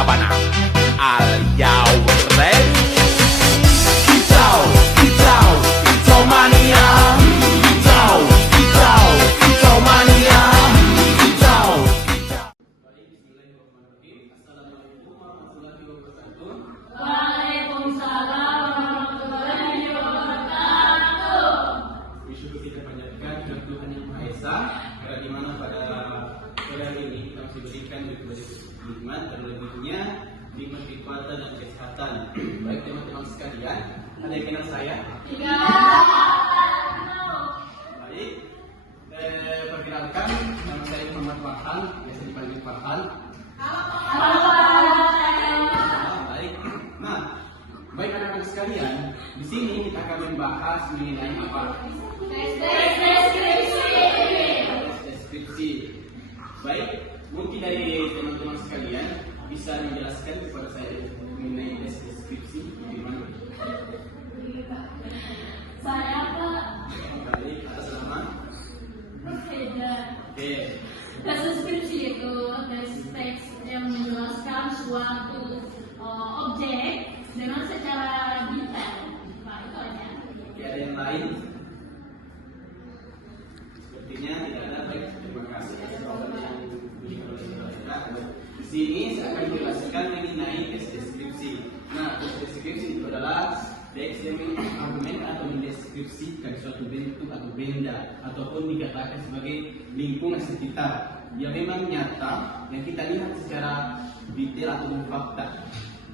Sabana. Are you ready? Kicau, kicau, kicau mania. Kicau, kicau, kicau mania. Kicau, kicau. Assalamualaikum warahmatullahi wabarakatuh. Waalaikumsalam warahmatullahi wabarakatuh. Bersyukur kita panjatkan kepada Tuhan Yang Maha Esa, karena di mana pada sore hari ini kita masih berikan berbagai nikmat dan lebihnya nikmat kekuatan dan kesehatan. Baik teman-teman sekalian, ada yang kenal saya? Tiga. Baik, perkenalkan nama saya Muhammad Farhan, biasa dipanggil Farhan. Baik. Nah, baik anak-anak sekalian, di sini kita akan membahas mengenai apa? Deskripsi. Baik, mungkin dari teman-teman sekalian bisa menjelaskan kepada saya mengenai deskripsi bagaimana? Saya Pak Baik, atas nama? Roseda. Oke. Deskripsi itu teks yang menjelaskan suatu objek dengan secara detail. Pak, itu aja. Oke, ada yang lain? Sepertinya tidak ada. Baik, terima kasih atas jawaban yang diberikan oleh saudara. Di sini saya akan menjelaskan mengenai tes deskripsi. Nah, tes deskripsi itu adalah teks yang mengargumen atau mendeskripsikan suatu bentuk atau benda ataupun dikatakan sebagai lingkungan sekitar yang memang nyata yang kita lihat secara detail atau fakta.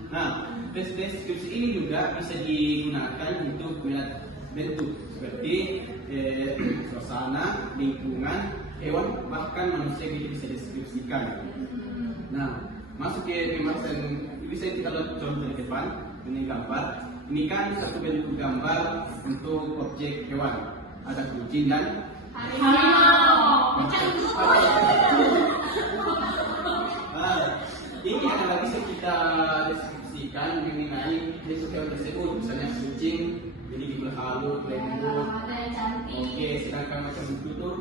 Nah, tes deskripsi ini juga bisa digunakan untuk melihat bentuk seperti suasana, lingkungan, hewan, bahkan manusia kita bisa deskripsikan. Nah, masuk ke pembahasan, bisa kita lihat contoh di depan ini gambar. Ini kan satu bentuk gambar untuk objek hewan. Ada kucing dan Harimau. Ini adalah bisa kita deskripsikan mengenai bentuk hewan tersebut. Misalnya kucing, jadi diberhalus, lembut. Ada yang cantik. Oke, sedangkan macam itu tuh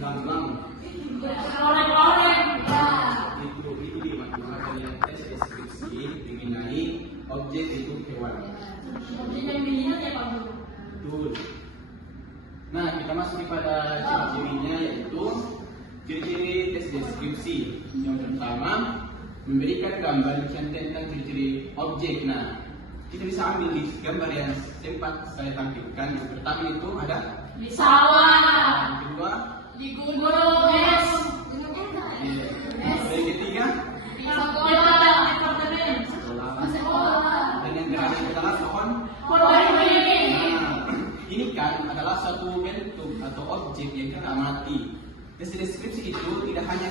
lang-lang. Loreng-loreng. Itu dimaksudkan yang tes deskripsi mengenai objek itu hewan. Objek yang dilihat ya Pak Guru. Betul. Nah, kita masuk kepada ciri-cirinya, yaitu ciri-ciri tes deskripsi. Yang pertama, memberikan gambar tentang ciri-ciri objek. Nah, kita bisa ambil di gambar yang sempat saya tampilkan. Yang pertama itu ada Di sawah. yang kedua, Di gunung es. dan yang ketiga Di sekolah. Di apartemen. sekolah. Dan yang terakhir adalah pohon. Ini. Nah, ini kan adalah suatu bentuk atau objek yang kita amati. Deskripsi itu tidak hanya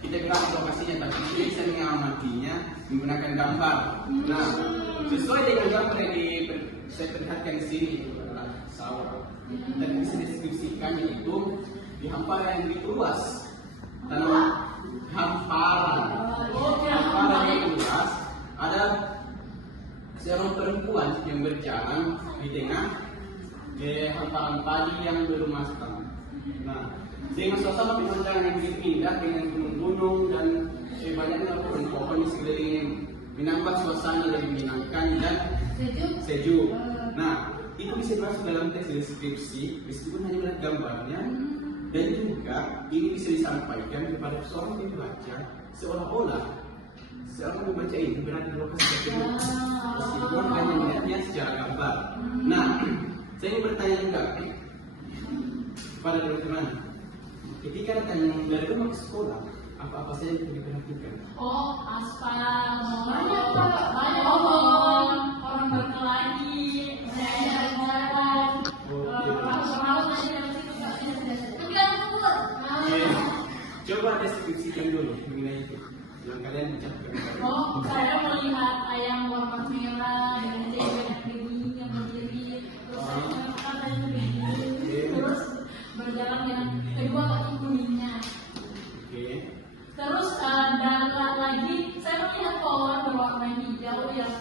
kita bilang lokasinya, tapi kita bisa mengamatinya menggunakan gambar. Nah, sesuai dengan gambar yang saya perlihatkan di sini itu adalah sawah. Dan bisa deskripsikannya itu di hamparan yang begitu luas. Hamparan yang luas, ada seorang perempuan yang berjalan di tengah hamparan padi yang belum matang. Nah, dengan suasana pemandangan yang begitu indah dengan gunung-gunung dan banyaknya pohon-pohon di sekelilingnya menambah suasana lebih menyenangkan dan sejuk. Nah, itu bisa masuk dalam tes deskripsi meskipun hanya melihat gambarnya, dan juga ini bisa disampaikan kepada seorang pembaca seolah-olah seorang pembaca ini berada di lokasi tersebut meskipun hanya melihatnya secara gambar. Nah, saya ingin bertanya juga pada teman-teman, ketika datang dari rumah ke sekolah, apa-apa saja yang perlu diperhatikan? Oh, aspal, banyak pohon, orang berkelahi, jalan-jalan, perahu-perahu tadi dari situ nggak biasa. Tapi kan kubur. Coba deskripsikan dulu mengenai itu yang kalian ucapkan. Oh, saya melihat ayam warna merah dengan cewek yang begini, yang berdiri, terus saya ada yang begini, terus berjalan dengan kedua kaki kuningnya. Oke. Terus dan lagi saya melihat pohon berwarna hijau yang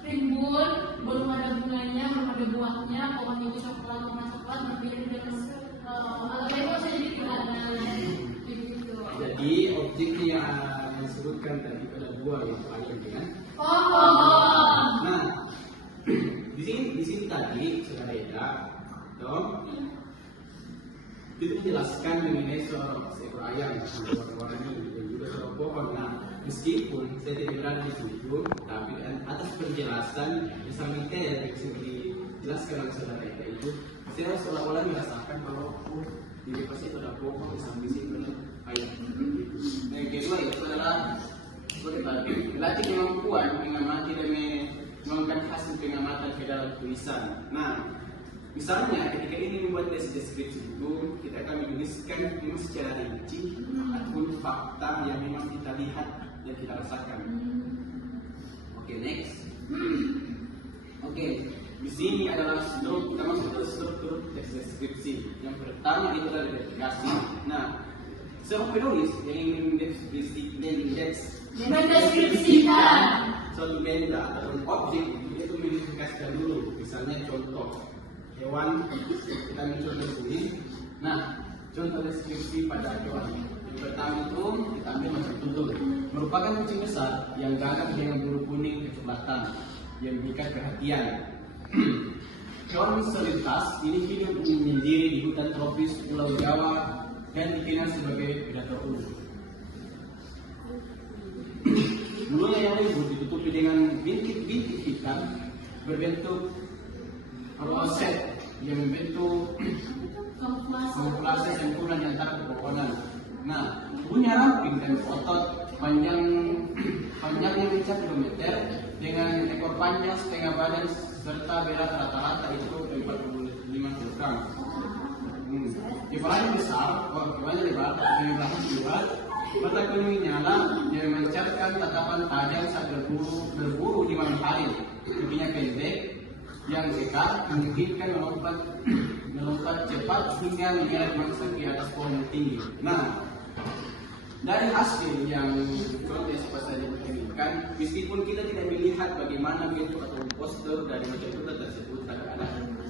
rimbun, belum ada bunganya, belum ada buahnya, pohon itu coklat, warna coklat berdiri dengan agak bebas, jadi tidak ada objeknya yang disebutkan tadi ada dua yaitu ayam dengan Pohon. Nah, di sini tadi sudah ada, toh itu menjelaskan mengenai seekor ayam warna-warni dan juga seekor pohon. Nah, meskipun saya tidak berada di situ, tapi atas penjelasan yang sangat detail yang dijelaskan oleh saudara itu, saya seolah-olah merasakan bahwa di depan itu ada pohon di samping situ ada ayam. Nah, yang kedua itu adalah berarti kemampuan mengamati dan mengembangkan hasil pengamatan ke dalam tulisan. Nah, misalnya ketika ini membuat deskripsi itu, kita akan menuliskan memang secara rinci ataupun fakta yang memang kita lihat dan kita rasakan. Oke, next. Oke, di sini adalah kita masuk ke struktur teks deskripsi. Yang pertama itu adalah identifikasi. Nah, seorang penulis yang ingin Mendeskripsikan suatu benda atau objek itu mengidentifikasikan dulu. Misalnya contoh hewan, kita mencontoh sini. Nah, contoh deskripsi pada hewan yang pertama itu kita ambil macam tutul, merupakan kucing besar yang gagah dengan bulu kuning kecoklatan yang memberikan perhatian. Hewan misterius ini hidup menyendiri di hutan tropis Pulau Jawa dan dikenal sebagai predator ulu. Bulunya yang lembut ditutupi dengan bintik-bintik hitam berbentuk roset yang membentuk kamuflase sempurna di antara pepohonan. Nah, tubuhnya ramping dan berotot, panjangnya mencapai 2 meter dengan ekor panjang setengah badan serta berat rata-rata itu 45 kg. Kepalanya besar, kepalanya lebar, dengan belakang kuat, mata kuning nyala yang memancarkan tatapan tajam saat berburu di malam hari. Pipinya pendek yang sekat memungkinkan melompat cepat hingga menyeret mangsa ke atas pohon yang tinggi. Nah, dari hasil yang contoh yang saya sebutkan, meskipun kita tidak melihat bagaimana bentuk atau poster dari macam tutur tersebut,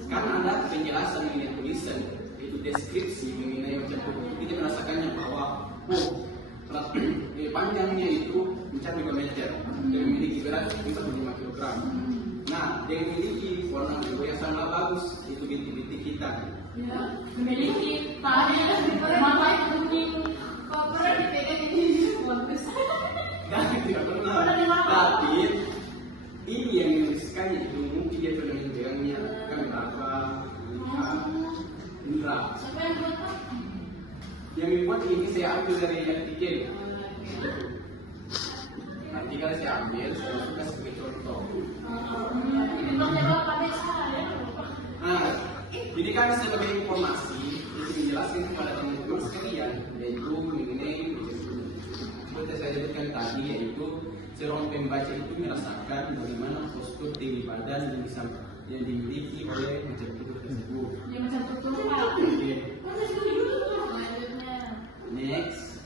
karena ada penjelasan mengenai tulisan, yaitu deskripsi mengenai macam tutur, kita merasakannya bahwa panjangnya itu mencapai 2 meter dan memiliki berat 45 kg. Nah, dia memiliki warna biru yang sangat bagus, itu bintik-bintik hitam. ya, memiliki tali mata yang kuning. Kok pernah dipegang ini bagus? Tidak pernah. Tapi ini yang menuliskannya itu mungkin dia pernah menjaganya kan berapa indra. Siapa yang buat Pak? Yang membuat ini saya ambil dari artikel. Artikel saya ambil, saya masukkan sebagai contoh. Ini belum jawab pada salah ya. Nah, jadi kan sebagai informasi itu menjelaskan kepada teman-teman sekalian, yaitu mengenai seperti saya sebutkan tadi, yaitu seorang pembaca itu merasakan bagaimana postur tinggi badan yang dimiliki oleh macam tutur tersebut. Dia macam tutur Pak. Oke. Selanjutnya. Next.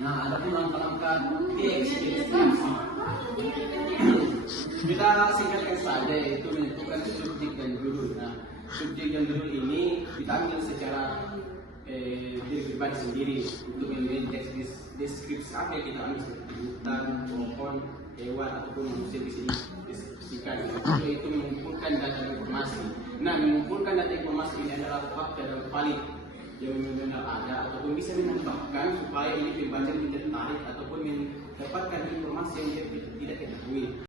Nah, ada pun langkah-langkah deskripsi. Kita singkatkan saja, yaitu menentukan subjek dan judul. Nah, subjek dan judul ini kita ambil secara diri pribadi sendiri untuk mengenai teks deskripsi apa yang kita ambil seperti hutan, pohon, hewan ataupun manusia di sini deskripsikan. Yaitu mengumpulkan data dan informasi. Nah, mengumpulkan data informasi ini adalah fakta dan valid yang benar ada ataupun bisa menambahkan supaya ini pembaca tidak tertarik ataupun mendapatkan informasi yang dia tidak ketahui.